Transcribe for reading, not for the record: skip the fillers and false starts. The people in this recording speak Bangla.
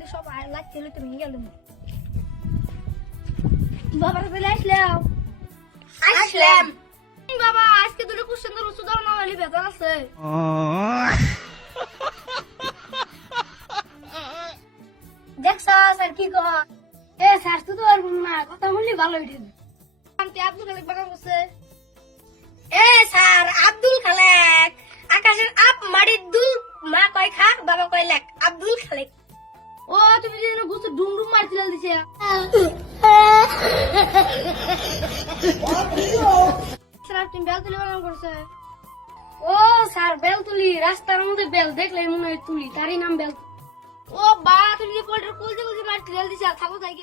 মধ্যে সব লাগতে হলে তুমি গেল বাবার কাছে আসলাম বাবা আজকে দুটো কোশ্চেন তো উচ্চ ধরনের হলে বেতন আছে দেখছা স্যার কি কহ এ স্যার তুই তো আর না কথা বললি ভালো হইছে আব্দুল খালেক বাগান করছে এ স্যার আব্দুল খালেক আকাশের আপ মাটির দুল মা কয় খাক বাবা কয় লেখ আব্দুল খালেক ও তুমি যেন গুছ ডুমডুম মারছিল দিছে স্যার তুমি বেল তুলি বাগান করছে ও স্যার বেল তুলি রাস্তার মধ্যে বেল দেখলে মনে হয় তুলি তারই নাম বেল ও বা তুমি যে পোল্ট্রি কুলতে কুলতে মারছিল দিছে থাকো তাই